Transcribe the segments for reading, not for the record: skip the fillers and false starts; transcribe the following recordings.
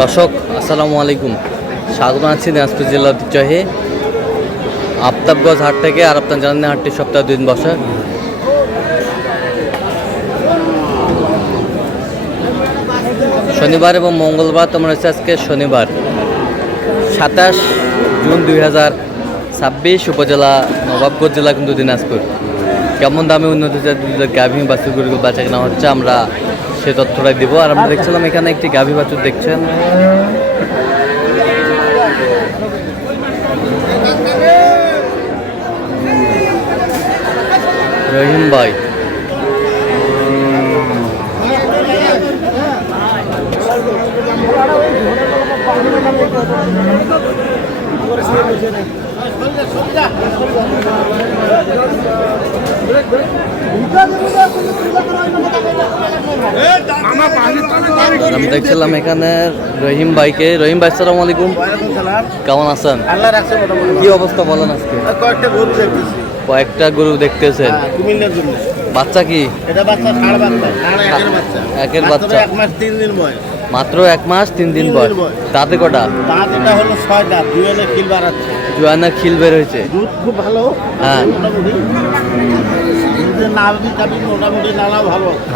দর্শক আসসালামু আলাইকুম, স্বাগত আছি দিনাজপুর জেলা ঐতিহ্যবাহী আফতাবগঞ্জ হাট থেকে। আর আপনার জানেন হাটটি সপ্তাহে 2 দিন বসে। শনিবার এবং মঙ্গলবার তোমরা হচ্ছে আজকে শনিবার 27 জুন 2026, উপজেলা নবাবগঞ্জ জেলা কিন্তু দিনাজপুর। কেমন দামে উন্নত গাভী বাছুরগুলো বাচ্চা কেনা হচ্ছে আমরা সে তথ্যটাই দিব। আর আমরা দেখছিলাম এখানে একটি গাভী বাছুর দেখছেন, রহিম ভাই। আমি দেখছিলাম এখানে রহিম ভাইকে। রহিম ভাই আসসালামু আলাইকুম, কেমন আছেন? কি অবস্থা বলেন? আজকে কয়েকটা গরু দেখতেছেন, বাচ্চা কি? একের বাচ্চা, মাত্র 1 মাস 3 দিন বয়স। দাঁতে কটা? জোয়ানা খিল বের হয়েছে, খুব ভালো। হ্যাঁ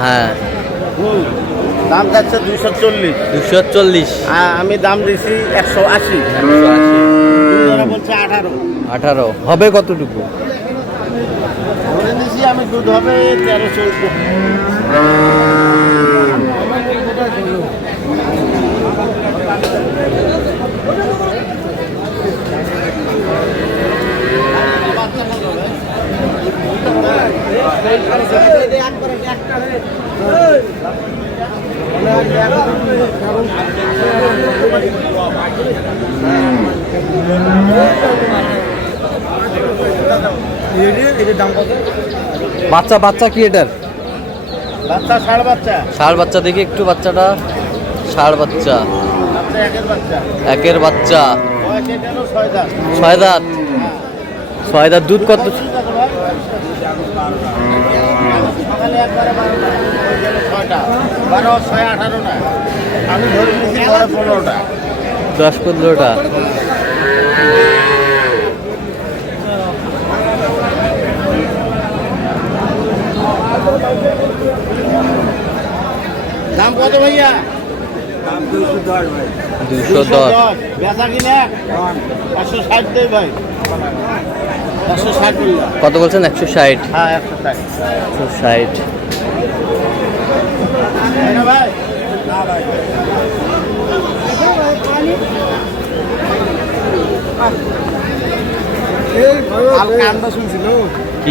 হ্যাঁ। দাম যাচ্ছে 240। আমি দাম দিছি 180। বলছে 18 হবে কতটুকু? ধরে নিছি আমি, দুধ হবে 13-14। বাচ্চা বাচ্চা কি এটার? বাচ্চা ষাঁড় বাচ্চা দেখি একটু। বাচ্চাটা ষাঁড় বাচ্চা, একের বাচ্চা, 6 দাঁত। 6 দাঁত। দুধ কত? আমি ধরে নিচ্ছি 15টা। 10-15টা। দাম কত ভাইয়া? 210। বেচা কিনা 160 দেই ভাই। 160 বললাম। কত বলছেন? 160। হ্যাঁ 160। 160। ভাই হালকা আন্দাজ শুনছিল কি?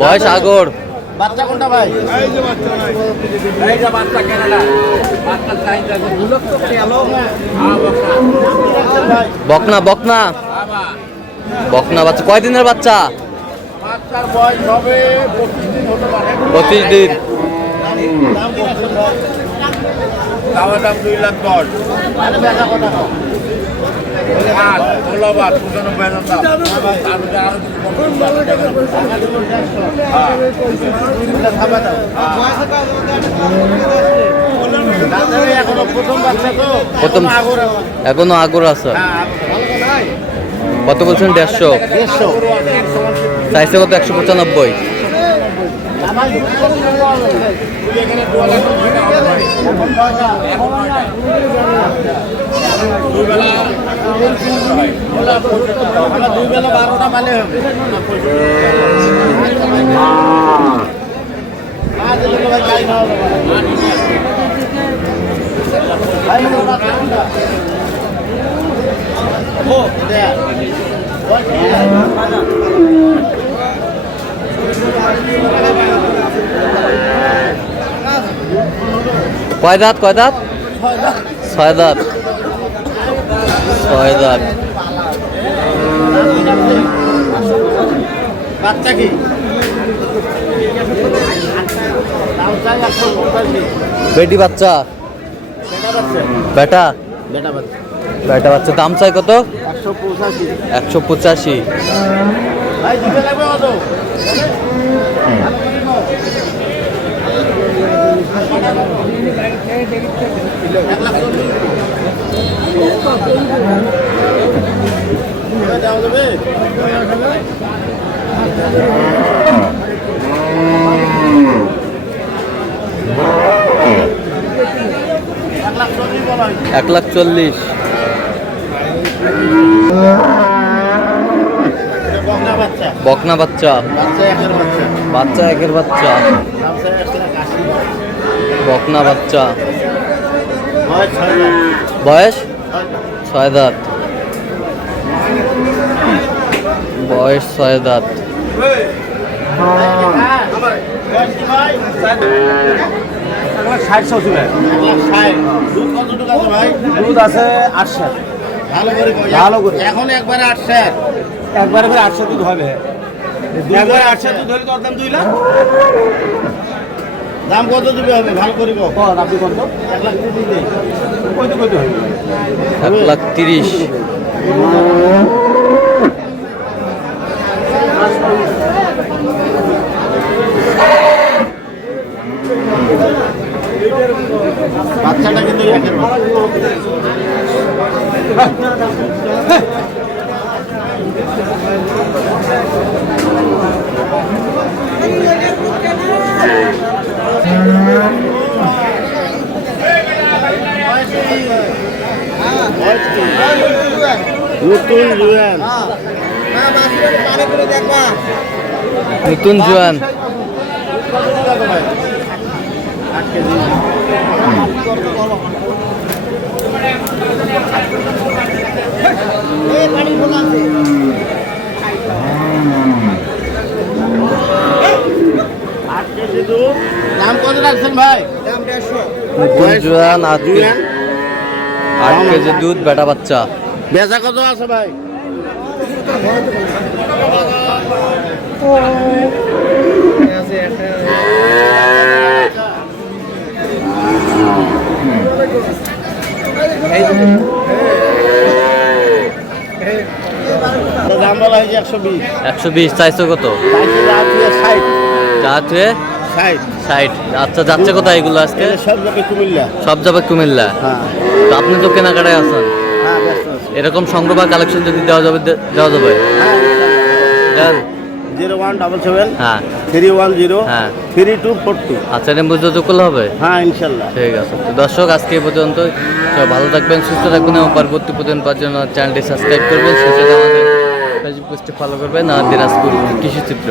বয়স আগর। বাচ্চা কোনটা ভাই? বকনা বকনা বকনা বাচ্চা। কয়দিনের বাচ্চা? 25 দিন। দাম 2,10,000। এখনো আগর আছে। কত বলছেন? 150। চাইছে কত? 195। দুই বেলা 12টা মালে হবে। কয় দাঁত? 6 দাঁত। 6 দাঁত। বাচ্চা কি? बेटी बच्चा बेटा बेटा बच्चा বেটা বাচ্চা দাম চাই কত? 185। 185। ভাই দিতে লাগবে কত? দাম দেবে? এক লাখ 40। বকনা বাচ্চা বকনা বাচ্চা, বাচ্চা একের বাচ্চা বাচ্চা একের বাচ্চা, দাম চাই 180। বকনা বাচ্চা। হয় 6 লাখ। বয়স 6 দাঁত, বয়স 6 দাঁত। দুধ কতটুকু আছে ভাই? দুধ আছে 800, ভালো করে কই। ভালো করে। এখন একবারে 800। একবারে করে 800 দুধ হবে। একবারে 800 দুধ হলে তোর দাম 2 লাখ। দাম কত দিবে হবে ভালো করে কও। কত আপনি কত? 1 লাখ দিয়ে দিই। কইতে কইতে হবে। 1,30,000। বাচ্চাটা কিন্তু একের বাচ্চা। নতুন জুয়ান নতুন জোয়ান। 8 কেজি। দাম কত রাখছেন ভাই? নতুন জোয়ান 8 কেজি, জুয়ান 8 কেজি দুধ, বেটা বাচ্চা। বেচা কত আছে ভাই? দাম বলা হয়েছে 120। 120 চাইছো কত? 60। যা তুই 60। 60। আচ্ছা, যাচ্ছে কোথায় এগুলো আজকে? সব যাবে কুমিল্লা। সব যাবে কুমিল্লা। হ্যাঁ তো আপনি তো কেনাকাটায় আছেন, হ্যাঁ ব্যস্ত আছি। এরকম সংগ্রহ বা কালেকশন যদি দেওয়া যাবে দেওয়া যাবে। হ্যাঁ দেন। 0177 হ্যাঁ 310 হ্যাঁ। 3242। আচ্ছা, এটা বুঝতে করলে হবে। হ্যাঁ ইনশাল্লাহ। ঠিক আছে, তো দর্শক আজকে এই পর্যন্ত। সবাই ভালো থাকবেন, সুস্থ থাকবেন এবং পরবর্তী প্রতিদিন পাওয়ার জন্য চ্যানেলটি সাবস্ক্রাইব করবেন, সেই সাথে আমাদের ফেসবুক পেজটি ফলো করবেন আর দিনাজপুর কৃষি চিত্র।